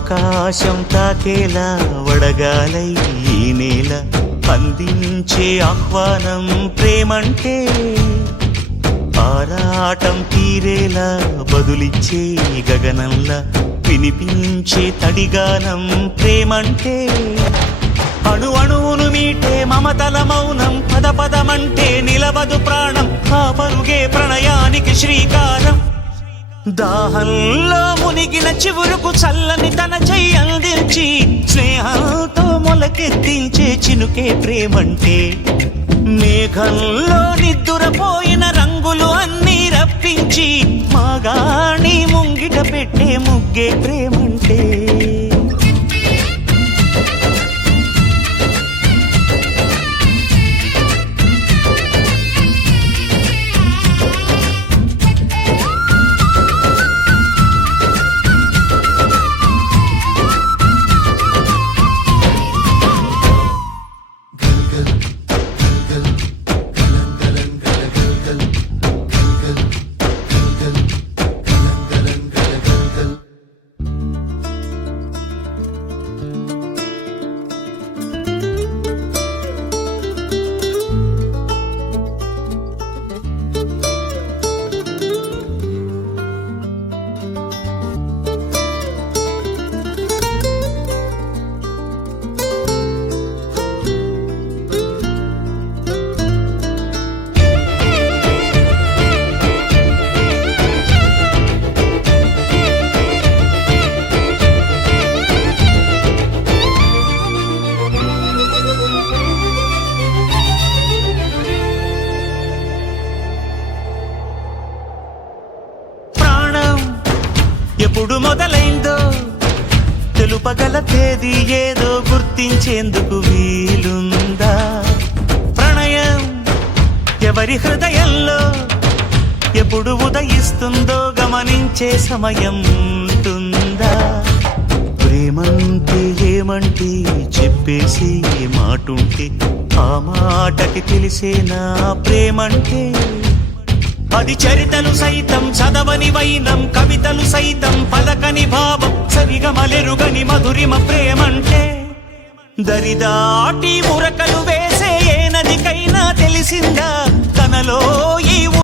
ఆకాశం తాకేలా వడగాలై ఈ నేల అందించే ఆహ్వానం ప్రేమంటే ఆరాటం తీరేలా బదులిచ్చే గగనంలా వినిపించే తడిగానం ప్రేమంటే అణు అణువును మీటే మమతల మౌనం పద పదమంటే నిలవదు ప్రాణం ఆ పరుగే ప్రణయానికి శ్రీకారం దాహంలో మునిగిన చివురుకు చల్లని తన చెయ్యి అందించి స్నేహంతో మొలకెత్తించే చినుకే ప్రేమంటే మేఘంలో నిద్దురపోయిన రంగులు అన్నీ రప్పించి మాగాణి ముంగిట పెట్టే ముగ్గే ప్రేమంటే ఎప్పుడు మొదలైందో తెలుపగల తేదీ ఏదో గుర్తించేందుకు వీలుందా ప్రణయం ఎవరి హృదయంలో ఎప్పుడు ఉదయిస్తుందో గమనించే సమయం ఉంటుందా ప్రేమంటే ఏమంటే చెప్పేసి మాటుంటే ఆ మాటకి తెలిసేనా ప్రేమంటే అది చరితలు సైతం చదవని వైనం కవితలు సైతం పలకని భావం సరిగమలెరుగని మధురిమ ప్రేమంటే దరిదాటి మురకలు వేసే ఏ నదికైనా తెలిసిందా తనలో